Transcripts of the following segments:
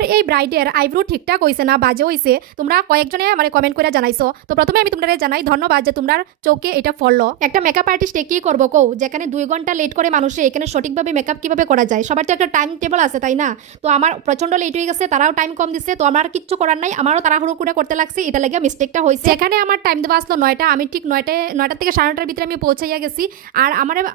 আমার এই ব্রাইডের আইব্রো ঠিকঠাক হয়েছে না বাজে হয়েছে তোমরা কয়েকজনে মানে কমেন্ট করে জানাইছো। তো প্রথমে আমি তোমরা জানাই ধন্যবাদ যে তোমরা চোখে এটা ফললো। একটা মেকআপ আর্টিস্ট কি করবো কও, যেখানে 2 ঘন্টা লেট করে মানুষে এখানে সঠিকভাবে মেকআপ কিভাবে করা যায়, সবার তো একটা টাইম টেবল আছে তাই না। তো আমার প্রচন্ড লেট হয়ে গেছে, তারাও টাইম কম দিচ্ছে, তো আমার কিচ্ছু করার নাই, আমারও তাড়াহুড়ো করে করতে লাগছে, এটা লাগে মিস্টেকটা হয়েছে। এখানে আমার টাইম দেওয়া আসলো 9টা, আমি ঠিক 9টা থেকে 9:30টার ভিতরে আমি পৌঁছাইয়া গেছি। আর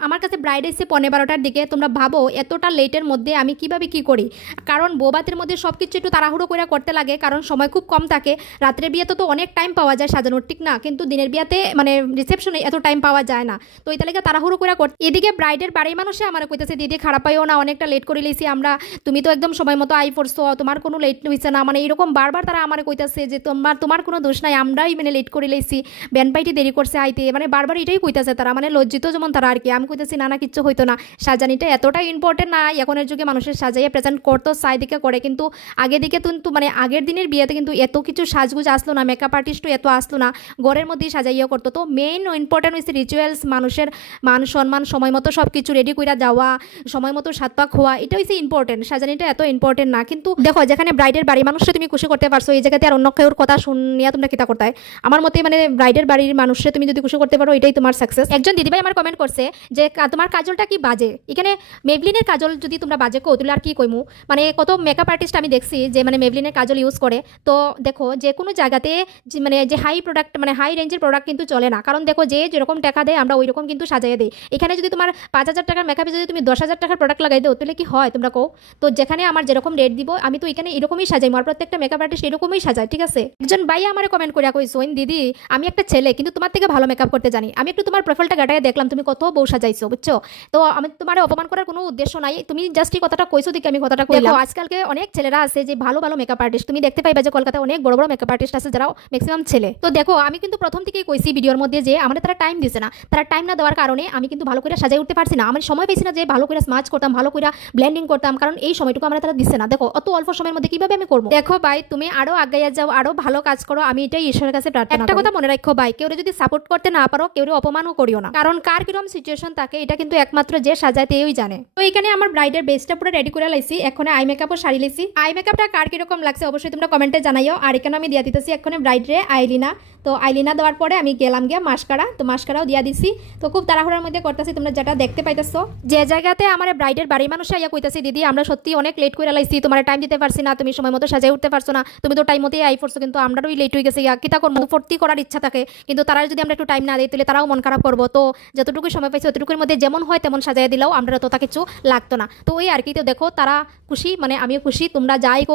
আমার কাছে ব্রাইড এসে 11:30টার দিকে। তোমরা ভাবো এতটা লেটের মধ্যে আমি কিভাবে কি করি, কারণ বৌবাতের মধ্যে সব কিছু একটু তাড়াহুড়ো করে করতে লাগে, কারণ সময় খুব কম থাকে। রাত্রের বিয়েতে তো অনেক টাইম পাওয়া যায় সাজানোর, ঠিক না, কিন্তু দিনের বিয়েতে মানে রিসেপশনে এত টাইম পাওয়া যায় না। তো এই তালিকা তাড়াহুড়ো করে করতে, এদিকে ব্রাইডের বাড়ির মানুষে আমার কইতেছে দিদি খারাপ পাইও না, অনেকটা লেট করে লইছি আমরা, তুমি তো একদম সময় মতো আই পড়ছো, তোমার কোনো লেট হইছে না, মানে এরকম বারবার তারা আমার কইতেছে যে তোমার কোনো দোষ নাই, আমরাই মানে লেট করে লইছি, ব্যান পাইটি দেরি করছে আইতে, মানে বারবার এটাই কইতেছে তারা, মানে লজ্জিত যেমন তারা আর কি। আমি কইতেছি না না কিচ্ছু হইতো না, সাজানিটা এতটাই ইম্পর্টেন্ট না, এখনের যুগে মানুষের সাজাইয়ে প্রেজেন্ট করতো চাই দিকে করে, কিন্তু আগে দিকে কিন্তু মানে আগের দিনের বিয়েতে কিন্তু এত কিছু সাজগুজ আসলো না, মেকআপ আর্টিস্টও এত আসলো না, ঘরের মধ্যেই সাজাইয়া করতো। তো মেইন ইম্পর্টেন্ট হচ্ছে রিচুয়ালস, মানুষের মান সম্মান, সময় মতো সব কিছু রেডি করে যাওয়া, সময় মতো সাত পাক হওয়া, এটা হচ্ছে ইম্পর্টেন্ট, সাজানিটা এত ইম্পর্টেন্ট না। কিন্তু দেখো যেখানে ব্রাইডের বাড়ির মানুষকে তুমি খুশি করতে পারছো, এই জায়গাতে আর অন্য কেউর কথা শুনিয়া তোমরা কিতা করতে, আমার মতে মানে ব্রাইডের বাড়ির মানুষকে তুমি যদি খুশি করতে পারো এটাই তোমার সাকসেস। একজন দিদিভাই আমার কমেন্ট করছে যে তোমার কাজলটা কি বাজে, এখানে মেবলিনের কাজল যদি তোমরা বাজে কো তুলে আর কি কইমু, মানে কত মেকআপ আর্টিস্ট আমি দেখছি যে মানে মেবলিনের কাজল ইউজ করে। তো দেখো যে কোনো জায়গাতে মানে যে হাই প্রোডাক্ট মানে হাই রেঞ্জের প্রোডাক্ট কিন্তু চলে না, কারণ দেখো যে যেরকম টাকা দেয় আমরা ওই রকম কিন্তু সাজাইয়ে দিই। এখানে যদি তোমার 5,000 টাকার মেকআপে যদি তুমি 10,000 টাকার প্রোডাক্ট লাগাই দাও তাহলে কি হয় তোমরা কো। তো যেখানে আমার যেরকম রেট দিব আমি তো এখানে এরকমই সাজাই, আর প্রত্যেকটা মেকআপ আর্টিস্ট এরকমই সাজায়, ঠিক আছে। একজন ভাই আমার কমেন্ট করে কইসোইন দিদি আমি একটা ছেলে কিন্তু তোমার থেকে ভালো মেকআপ করতে জানি, আমি একটু তোমার প্রোফাইলটা গাটায় দেখলাম তুমি কত বউ সাজাইছো বুঝছো, তো আমি তোমার অপমান করার কোনো উদ্দেশ্য নাই, তুমি জাস্ট এই কথাটা কইছো দিকে আমি কথাটা কইলাম। আজকালকে অনেক ছেলেরা আছে যে ভালো ভালো মেকআপ আর্টিস্ট, তুমি দেখতে পাইবা যে কলকাতায় অনেক বড় বড় মেকআপ আর্টিস্ট আছে যারা ম্যাক্সিমাম ছেলে। তো দেখো আমি কিন্তু প্রথম থেকেই কইছি ভিডিওর মধ্যে যে আমাদের তারা টাইম দিছে না, তারা টাইম না দেওয়ার কারণে আমি কিন্তু ভালো করে সাজাই উঠতে পারছি না, আমার সময় পেয়েছি না যে ভালো করে স্মাচ করতাম, ভালো করে ব্লেন্ডিং করতাম, কারণ এই সময়টুকু আমরা তারা দিচ্ছে না। দেখো অত অল্প সময়ের মধ্যে কিভাবে আমি করবো। দেখো ভাই তুমি আরো আগাইয়া যাও, আরো ভালো কাজ করো, আমি এটাই ঈশ্বরের কাছে প্রার্থনা। একটা কথা মনে রাখো ভাই, কেউ যদি সাপোর্ট করতে না পারো কেউ অপমানও করিও না, কারণ কার কিরকম সিচুয়েশন থাকে এটা কিন্তু একমাত্র যে সাজায় তেই জানে। তো এখানে আমার ব্রাইডের বেসটা পুরো রেডি করে লাইছি, এখন আই মেকআপও সারি লাইছি। আই মেকআপটা কার কিরকম লাগছে অবশ্যই তোমরা কমেন্টে জানাইও। আর এখানে আমি দিয়া দিতেছি এখন ব্রাইডরে আইলিনা, তো আইলিনা দেওয়ার পরে আমি গেলাম গিয়া মাস্কারা, তো মাস্কারাও দিয়া দিছি। তো খুব তাড়াহুড়ার মধ্যে করতেছি, তোমরা যেটা দেখতে পাইতেছো যে জায়গাতে আমার ব্রাইডের বাড়ির মানুষ আইয়া কইতাছি দিদি আমরা সত্যি অনেক লেট করে লাইছি, তোমার টাইম দিতে পারছি না, তুমি সময় মতো সাজাই উঠতে পারছো না, তুমি তো টাইম মতোই আই পড়ছো, কিন্তু আমরাও লেট হয়ে গেছে, কিতা করবো, ফুর্তি করার ইচ্ছা থাকে, কিন্তু তারা যদি আমরা একটু টাইম না দিই তাহলে তারাও মন খারাপ করবো। তো যতটুকু সময় পাইছি অতটুকুর মধ্যে যেমন হয় তেমন সাজাই দিলেও আমরা তত কিছু লাগতো না। তো ওই আর কি, তো দেখো তারা খুশি মানে আমিও খুশি, তোমরা যাই গো